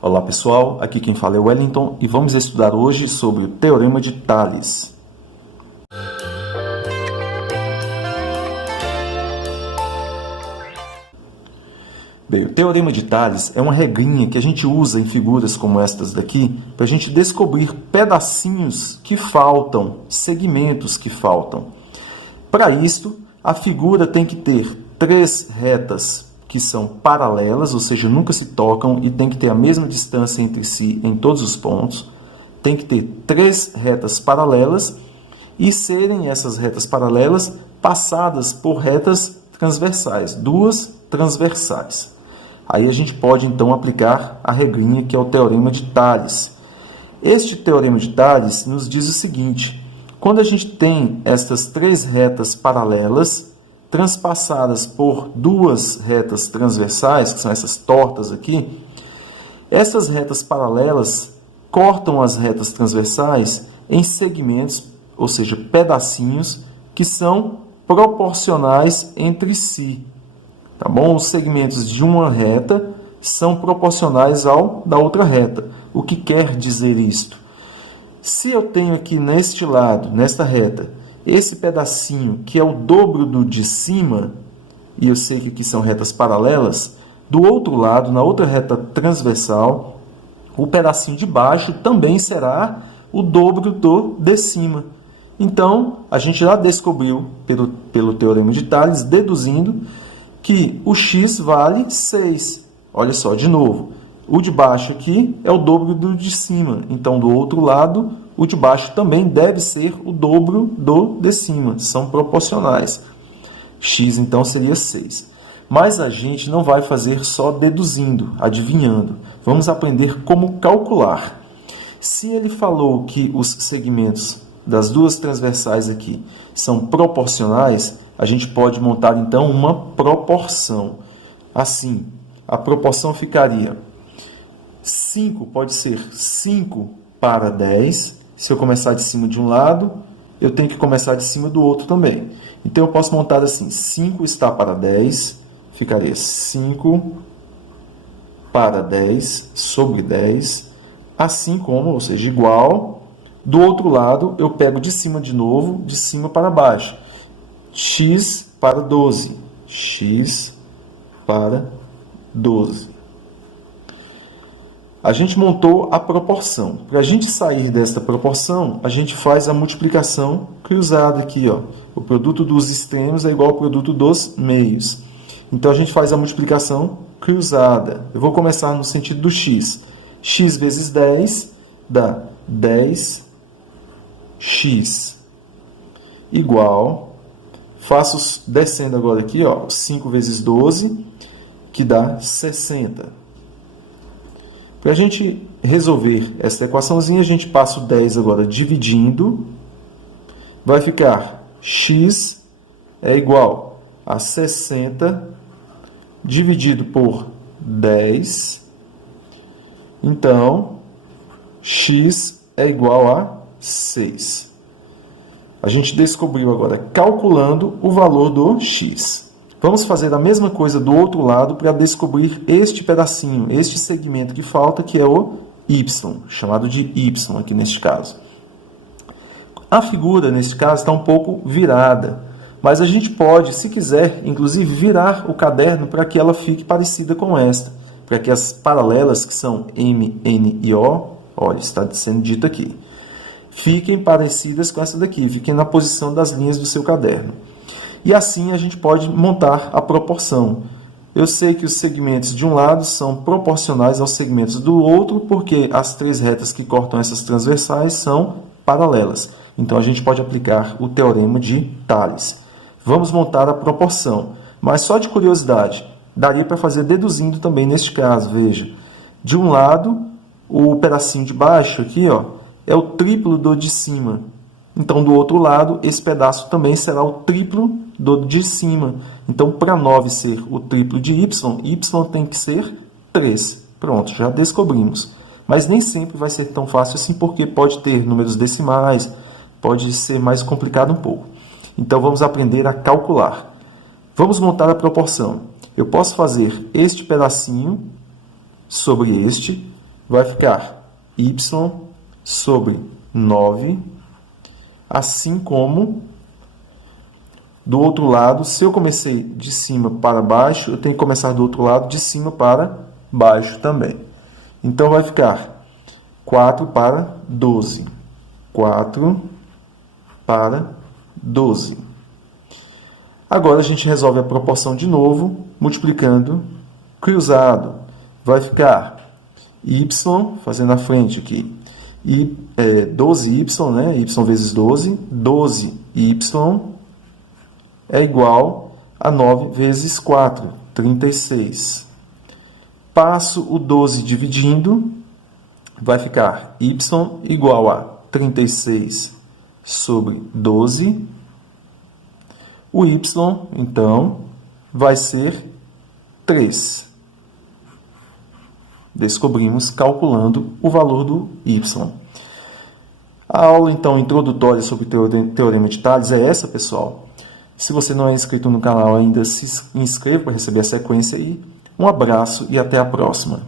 Olá pessoal, aqui quem fala é o Wellington e vamos estudar hoje sobre o Teorema de Tales. Bem, o Teorema de Tales é uma regrinha que a gente usa em figuras como estas daqui para a gente descobrir pedacinhos que faltam, segmentos que faltam. Para isto, a figura tem que ter 3 retas que são paralelas, ou seja, nunca se tocam e tem que ter a mesma distância entre si em todos os pontos. Tem que ter 3 retas paralelas e serem essas retas paralelas passadas por retas transversais, 2 transversais. Aí a gente pode então aplicar a regrinha que é o Teorema de Tales. Este Teorema de Tales nos diz o seguinte: quando a gente tem estas 3 retas paralelas transpassadas por 2 retas transversais, que são essas tortas aqui, essas retas paralelas cortam as retas transversais em segmentos, ou seja, pedacinhos, que são proporcionais entre si. Tá bom? Os segmentos de uma reta são proporcionais ao da outra reta. O que quer dizer isto? Se eu tenho aqui neste lado, nesta reta, esse pedacinho que é o dobro do de cima, e eu sei que aqui são retas paralelas, do outro lado, na outra reta transversal, o pedacinho de baixo também será o dobro do de cima. Então, a gente já descobriu, pelo Teorema de Tales, deduzindo que o x vale 6. Olha só, de novo, o de baixo aqui é o dobro do de cima. Então, do outro lado, o de baixo também deve ser o dobro do de cima. São proporcionais. X, então, seria 6. Mas a gente não vai fazer só deduzindo, adivinhando. Vamos aprender como calcular. Se ele falou que os segmentos das 2 transversais aqui são proporcionais, a gente pode montar, então, uma proporção. Assim, a proporção ficaria 5 pode ser 5 para 10. Se eu começar de cima de um lado, eu tenho que começar de cima do outro também. Então, eu posso montar assim: 5 está para 10, ficaria 5 para 10 sobre 10, assim como, ou seja, igual. Do outro lado, eu pego de cima de novo, de cima para baixo. X para 12. X para 12. A gente montou a proporção. Para a gente sair desta proporção, a gente faz a multiplicação cruzada aqui, ó. O produto dos extremos é igual ao produto dos meios. Então, a gente faz a multiplicação cruzada. Eu vou começar no sentido do x. X vezes 10 dá 10x igual. Faço descendo agora aqui, ó, 5 vezes 12, que dá 60. Para a gente resolver essa equaçãozinha, a gente passa o 10 agora dividindo. Vai ficar x é igual a 60 dividido por 10. Então, x é igual a 6. A gente descobriu agora calculando o valor do x. Vamos fazer a mesma coisa do outro lado para descobrir este pedacinho, este segmento que falta, que é o y, chamado de y aqui neste caso. A figura, neste caso, está um pouco virada, mas a gente pode, se quiser, inclusive virar o caderno para que ela fique parecida com esta, para que as paralelas, que são M, N e O, olha, está sendo dito aqui, fiquem parecidas com essa daqui, fiquem na posição das linhas do seu caderno. E assim a gente pode montar a proporção. Eu sei que os segmentos de um lado são proporcionais aos segmentos do outro, porque as 3 retas que cortam essas transversais são paralelas. Então, a gente pode aplicar o Teorema de Tales. Vamos montar a proporção. Mas só de curiosidade, daria para fazer deduzindo também neste caso. Veja, de um lado, o pedacinho de baixo aqui, ó, é o triplo do de cima. Então, do outro lado, esse pedaço também será o triplo do de cima. Então, para 9 ser o triplo de y tem que ser 3. Pronto, já descobrimos. Mas nem sempre vai ser tão fácil assim, porque pode ter números decimais, pode ser mais complicado um pouco. Então, vamos aprender a calcular. Vamos montar a proporção. Eu posso fazer este pedacinho sobre este, vai ficar y sobre 9, assim como do outro lado, se eu comecei de cima para baixo, eu tenho que começar do outro lado de cima para baixo também. Então, vai ficar 4 para 12. 4 para 12. Agora, a gente resolve a proporção de novo, multiplicando cruzado. Vai ficar y, fazendo a frente aqui, e 12y, né? Y vezes 12. 12y é igual a 9 vezes 4, 36. Passo o 12 dividindo, vai ficar y igual a 36 sobre 12. O y, então, vai ser 3. Descobrimos calculando o valor do y. A aula, então, introdutória sobre o Teorema de Tales é essa, pessoal. Se você não é inscrito no canal ainda, se inscreva para receber a sequência aí. Um abraço e até a próxima.